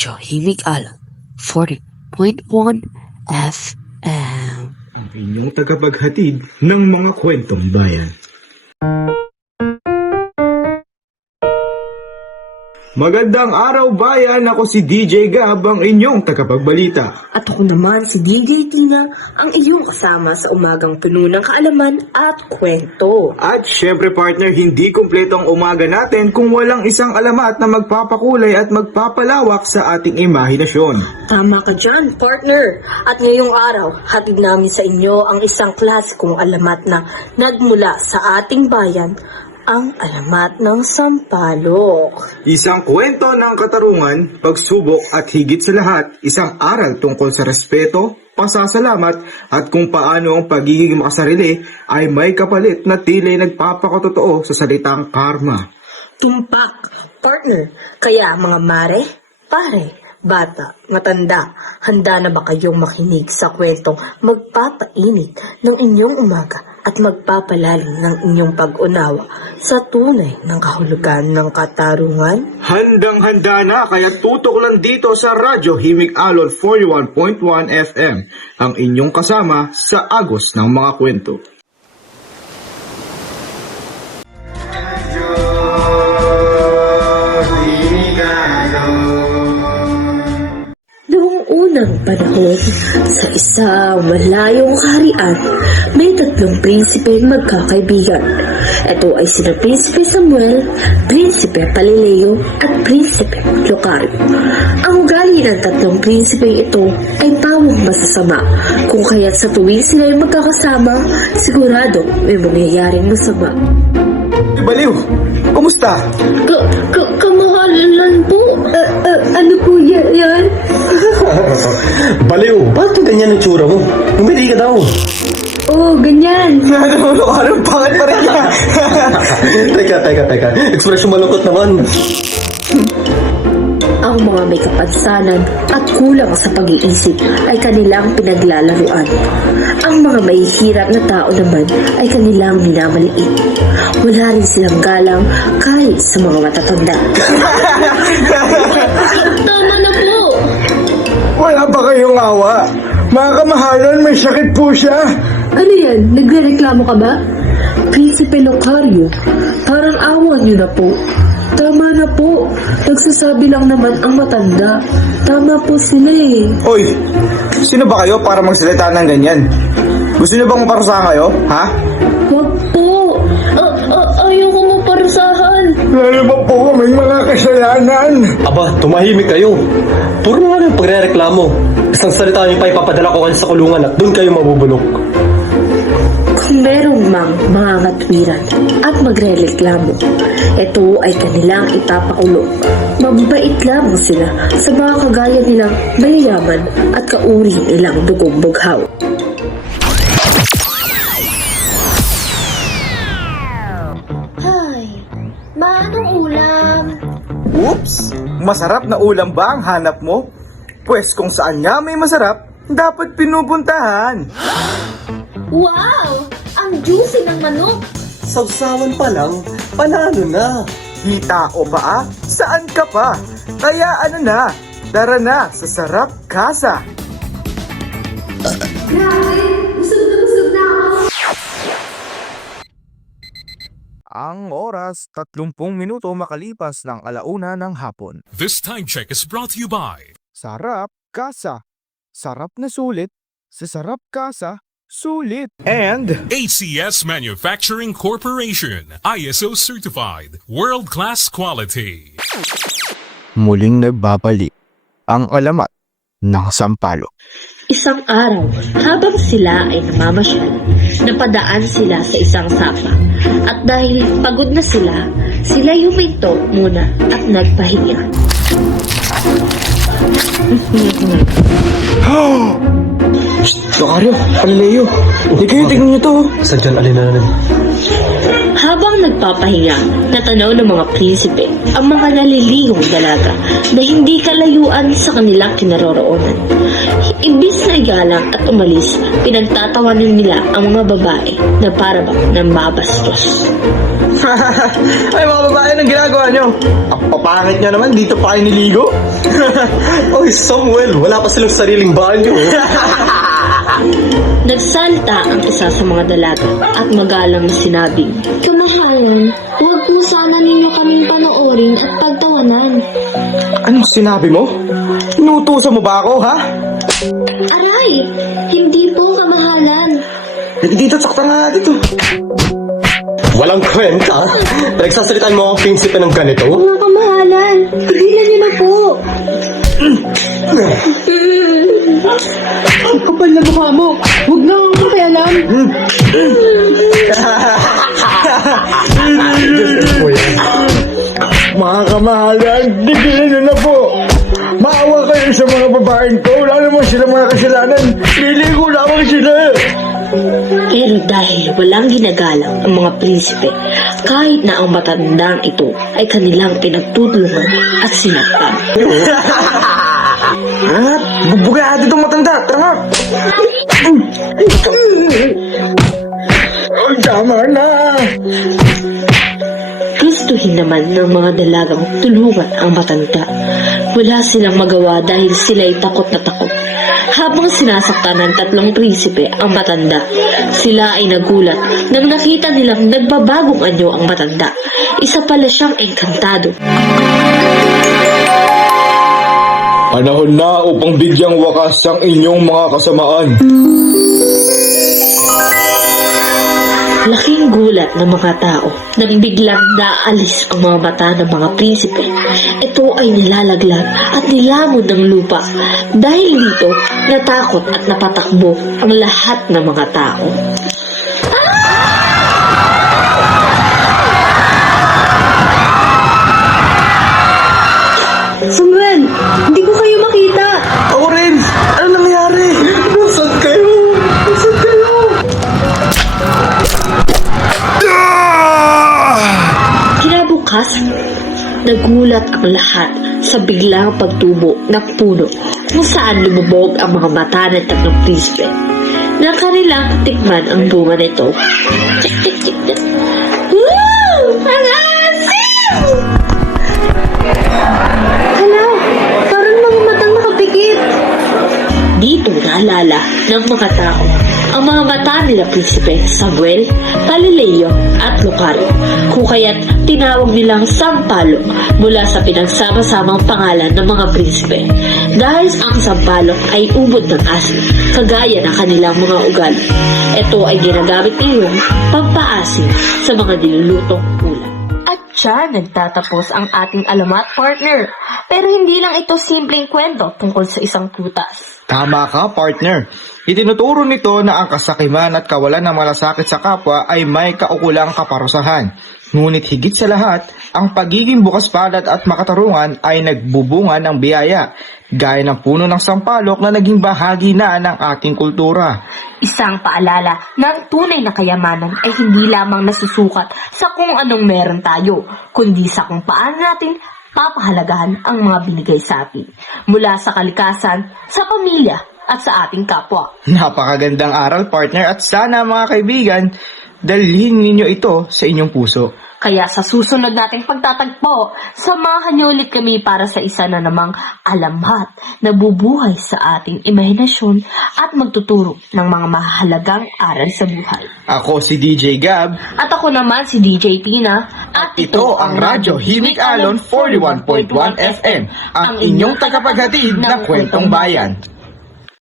Radyo Himig Alon 40.1 FM. Ang inyong tagapaghatid ng mga kwentong bayan. Magandang araw bayan, ako si DJ Gab, ang inyong tagapagbalita. At ako naman si DJ Tina, ang iyong kasama sa umagang puno ng kaalaman at kwento. At syempre partner, hindi kumpleto ang umaga natin kung walang isang alamat na magpapakulay at magpapalawak sa ating imahinasyon. Tama ka dyan, partner. At ngayong araw, hatid namin sa inyo ang isang klasikong alamat na nagmula sa ating bayan, ang alamat ng Sampalok. Isang kwento ng katarungan, pagsubok at higit sa lahat, isang aral tungkol sa respeto, pasasalamat at kung paano ang pagiging makasarili ay may kapalit na tila nagpapakatotoo sa salitang karma. Tumpak, partner. Kaya mga mare, pare, bata, matanda, handa na ba kayong makinig sa kwentong magpapainit ng inyong umaga at magpapalalim ng inyong pag-unawa sa tunay ng kahulugan ng katarungan? Handang-handa na, kaya tutok lang dito sa Radyo Himig Alon 41.1 FM, ang inyong kasama sa agos ng mga kwento. Noong unang panahon, sa isang malayong kaharian, may tatlong prinsipe magkakaibigan. Ito ay sina Prinsipe Samuel, Prinsipe Palileo, at Prinsipe Locario. Ang ugali ng tatlong prinsipe ito ay pawang masasama, kung kaya't sa tuwing sila ay magkakasama, sigurado may mangyayaring masama. Baliw, kumusta? Kamahalan po? Ano po yan? Baliw, ba't ganyan ang tsura mo? Umili ka daw. Oh, ganyan. Ano pangit pa rin yan? Teka. Ekspresyon malungkot naman. Ang mga may kapansanan at kulang sa pag-iisip ay kanilang pinaglalaruan. Ang mga may hirap na tao naman ay kanilang minamaliit. Wala rin silang galang kahit sa mga matatanda. Tama na po! Wala ba kayong awa? Mga kamahalan, may sakit po siya. Ano yan? Nagre-reklamo ka ba? Prinsipe Locario, parang awa niyo na po. Tama na po. Nagsasabi lang naman ang matanda. Tama po sila eh. Hoy, sino ba kayo para magsalita ng ganyan? Gusto niyo bang maparusahan kayo, ha? Wag po. Ayoko mo parusahan. Lalo ba po may mga kasalanan? Aba, tumahimik kayo. Puro nga lang pagre-reklamo. Isang salita niyo pa ipapadala ko kayo sa kulungan at doon kayo mabubulok. Kung merong mga ngatwiran at magre-reklamo, ito ay kanilang ipapakulong. Mabait lamang sila sa mga kagaya nilang mayayaman at kauri nilang dugong bughaw. Hay, manong ulam? Oops! Masarap na ulam ba ang hanap mo? Pwes kung saan nga may masarap, dapat pinupuntahan. Wow! Ang juicy ng manok! Sausawan pa lang, panalo na. Hita o paa? Saan ka pa? Kaya ano na, tara na sa Sarap Casa. Grabe! Busog na ako! Ang oras, 30 minuto makalipas ng 1:00 ng hapon. This time check is brought to you by Sarap Casa. Sarap na sulit. Sa Sarap Casa, sulit. And ACS Manufacturing Corporation, ISO certified, world-class quality. Muling nagbabalik ang alamat ng Sampalok. Isang araw, habang sila ay namamasyal, napadaan sila sa isang sapa. At dahil pagod na sila huminto muna at nagpahinga. Locario, Palileo, hindi kayo tignan niyo to. Sadyan alinanan. Habang nagpapahinga, natanaw ng mga prinsipe ang mga nalilihong dalaga na hindi kalayuan sa kanilang kinaroroonan. Imbis na igalang at umalis, pinagtatawanan nila ang mga babae na parabang nambabastos. Ay mga babae, anong ginagawa nyo? Ang papangit nyo naman, dito pa kayo niligo? Oy, Samuel, wala pa silang sariling banyo. Nagsalita ang isa sa mga dalaga at magalang na sinabing, Kamahalan, huwag po sana ninyo kaming panoorin at pagtawanan. Anong sinabi mo? Inutusan mo ba ako, ha? Aray! Hindi po, kamahalan. Dito, sakta nga dito. Walang kwenta. Nagsasalitaan mo ang prinsipe ng ganito? Mga kamahalan, tigilan niyo na po. Ang kapal na mukha mo. Huwag na akong pakialam. Mga kamahalan, tigilan nyo na po. Maawa kayo sa mga babaeng ko. Wala naman sila mga kasalanan. Niligo lamang sila. pero dahil walang ginagalang ang mga prinsipe, kahit na ang matandang ito ay kanilang pinagtutulungan at sinaktan. Bubuga natin itong matanda. Tara. Tama na. Gustuhin naman ng mga dalagang tulungan ang matanda. Wala silang magawa dahil sila'y takot na takot. Habang sinasaktan ng tatlong prinsipe ang matanda, sila ay nagulat nang nakita nilang nagbabagong anyo ang matanda. Isa pala siyang engkantado. Panahon na upang bigyang wakas ang inyong mga kasamaan. Laking gulat ng mga tao nang biglang naalis ang mga mata ng mga prinsipe. Ito ay nilalaglag at nilamon ng lupa. Dahil dito, natakot at napatakbo ang lahat ng mga tao. Samuel, hindi ko kayo makita. Ako rin! Ano nangyari? Nasaan kayo? Nasaan kayo? Kinabukas, nagulat ang lahat sa biglang pagtubo ng puno kung saan lumubog ang mga mata ng tatlong prinsipe. Na kanilang tikman ang bunga nito. Woo! Ang asim! Hala, parang mga matang nakapikit. Dito naalala ng mga tao ang mga mata nila Prinsipe Samuel, Galileo at Lucario, kung kaya't tinawag nilang sampalok mula sa pinagsama-samang pangalan ng mga prinsipe. Dahil ang sampalok ay ubod ng asin, kagaya ng kanilang mga ugali. Ito ay ginagamit nilang pampaasim sa mga nilulutong ulam. At siya nagtatapos ang ating alamat, partner. Pero hindi lang ito simpleng kwento tungkol sa isang putas. Tama ka, partner. Itinuturo nito na ang kasakiman at kawalan ng malasakit sa kapwa ay may kaukulang kaparusahan. Ngunit higit sa lahat, ang pagiging bukas palad at makatarungan ay nagbubunga ng biyaya, gaya ng puno ng sampalok na naging bahagi na ng ating kultura. Isang paalala na ang tunay na kayamanan ay hindi lamang nasusukat sa kung anong meron tayo, kundi sa kung paano natin papahalagahan ang mga binigay sa atin, mula sa kalikasan, sa pamilya, at sa ating kapwa. Napakagandang aral, partner, at sana mga kaibigan, dalhin ninyo ito sa inyong puso. Kaya sa susunod nating pagtatagpo, samahan niyo ulit kami para sa isa na namang alamat na bubuhay sa ating imahinasyon at magtuturo ng mga mahalagang aral sa buhay. Ako si DJ Gab. At ako naman si DJ Tina. At Ito ang Radyo Himig Alon 41.1 FM, ang inyong tagapaghatid ng kwentong bayan.